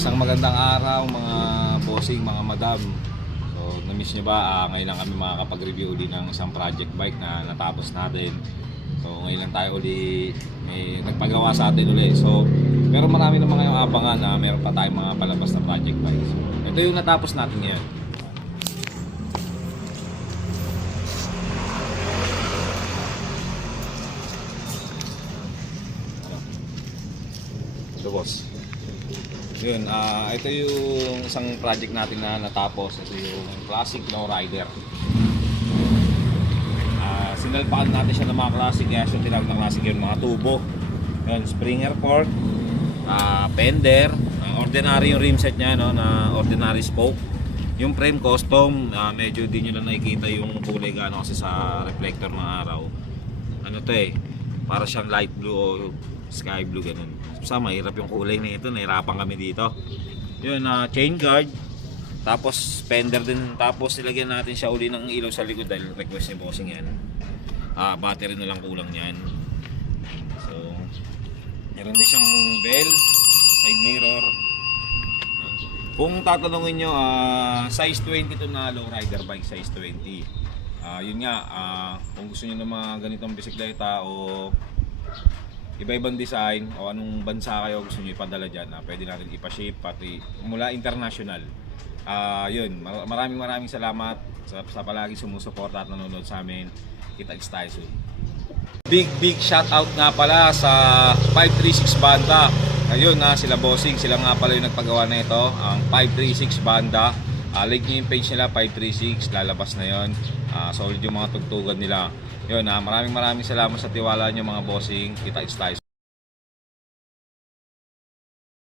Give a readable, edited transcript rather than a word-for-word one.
Isang magandang araw mga bossing, mga madam. So, na-miss nyo ba? Ngayon lang kami makakapag-review uli ng isang project bike na natapos natin. So, ngayon lang tayo uli may nagpagawa sa atin uli. So, pero marami na mga abangan na meron pa tayong mga palabas na project bike. So, ito yung natapos natin ngayon. Ito boss. Yun, ito yung isang project natin na natapos. Ito yung classic lowrider. Sinalpakan natin siya ng mga classic, kaya siya tinawag na classic yung mga tubo. Yun, Springer fork, fender, ordinary yung rim set niya, no, na ordinary spoke. Yung frame custom, medyo di nyo lang nakikita yung kulay gano kasi sa reflector ng araw. Ano to para siyang light blue o sky blue ganun. Sa mahirap yung kulay na ito, nahirapan kami dito. Yun, chain guard, tapos fender din, tapos ilagyan natin siya uli ng ilaw sa likod dahil request ni bossing yan. Battery na lang kulang niyan. So, meron din siyang bell, side mirror. Kung tatanungin nyo, size 20 to na lowrider bike, size 20. Yun nga, kung gusto nyo ng mga ganitong bisikleta o iba-ibang design o anong bansa kayo gusto nyo ipadala dyan, pwede natin ipa-ship pati mula international. Yun, maraming salamat sa palagi sumusuporta at nanonood sa amin. Kita-kits tayo soon. Big shout out nga pala sa 536 Banda. Ayun sila bossing, sila nga pala yung nagpagawa na ito, ang 536 Banda. Like nyo yung page nila, 536, lalabas na yon. Solid yung mga tugtugan nila. Yun, maraming salamat sa tiwala nyo mga bossing. Kita-kits tayo soon.